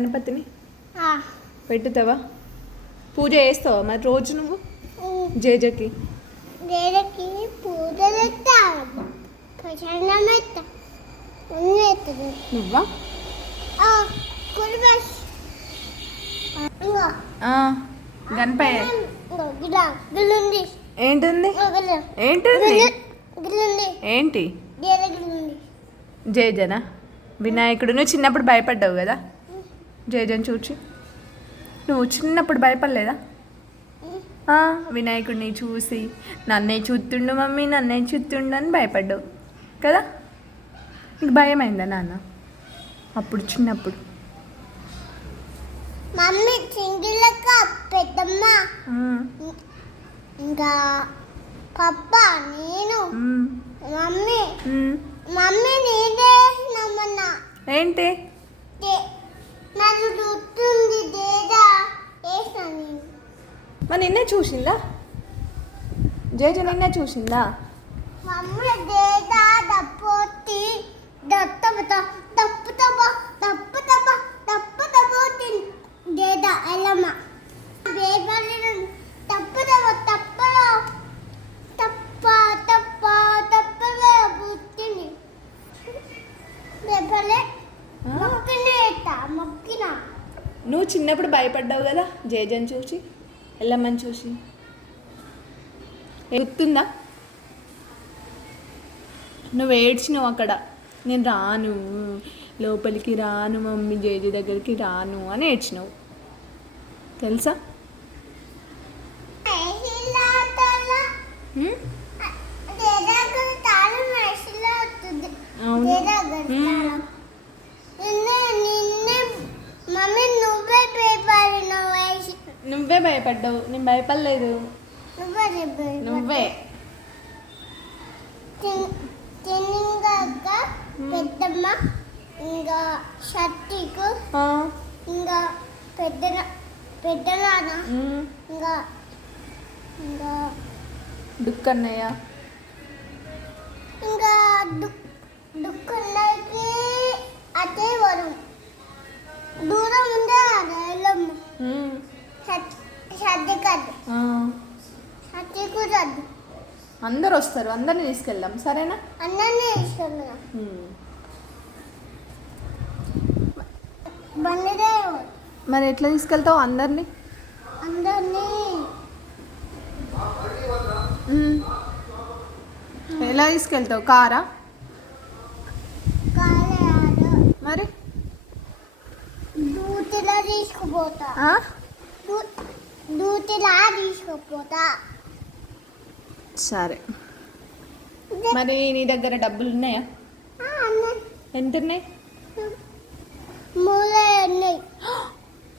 గణపతిని? ఆ, పెట్టుతావా? పూజ చేస్తావా? మరి రోజు నువ్వు? జేజకి? నువ్వా? గణపయ్య. ఏంటుంది? ఏంటుంది? ఏంటి? జేజనా? వినాయకుడు. నువ్వు చిన్నప్పుడు భయపడ్డావు కదా? జేజన్ చూచి. నువ్వు చిన్నప్పుడు భయపడలేదా? వినాయకుడిని చూసి నన్నే చూస్తుండు మమ్మీ నన్నే చూస్తుండు అని భయపడ్డావు కదా? నీకు భయం అయిందా నాన్న? అప్పుడు చిన్నప్పుడు. మమ్మీ పెద్దమ్మ. ఆ, ఇంకా పప్ప నేను మమ్మీ. మమ్మీ నేనే ఏంటి? బేబల్లే ఆ, మొక్కిన ఎత్తా మొక్కిన. నువ్వు చిన్నప్పుడు భయపడ్డావు కదా జేజన్ చూసి? ఎల్లమ్మని చూసి. గుర్తుందా? నువ్వు ఏడ్చినావు అక్కడ. నేను రాను. లోపలికి రాను మమ్మీ జేజీ దగ్గరికి రాను అని ఏడ్చినావు. తెలుసా? నువ్వే భయపడ్డావు నేను భయపడలేదు. నువ్వే పెద్దమ్మ ఇంకా షట్టికు ఇంకా పెద్ద పెద్ద నాన్న. ఇంకా ఇంకా డుక్కన్నయ్య ఇంకా దుక్ అందరు వస్తారు అందరిని తీసుకెళ్దాం సరేనా? అందరినీ మరి ఎట్లా తీసుకెళ్తావు అందరినీ? అందరినీ. ఎలా తీసుకెళ్తావు? కారా? మరి? తీసుకుపోతా. తీసుకుపోతా సరే. మరి నీ దగ్గర డబ్బులు ఉన్నాయా. ఎంత ఉన్నాయి మూల ఉన్నాయి.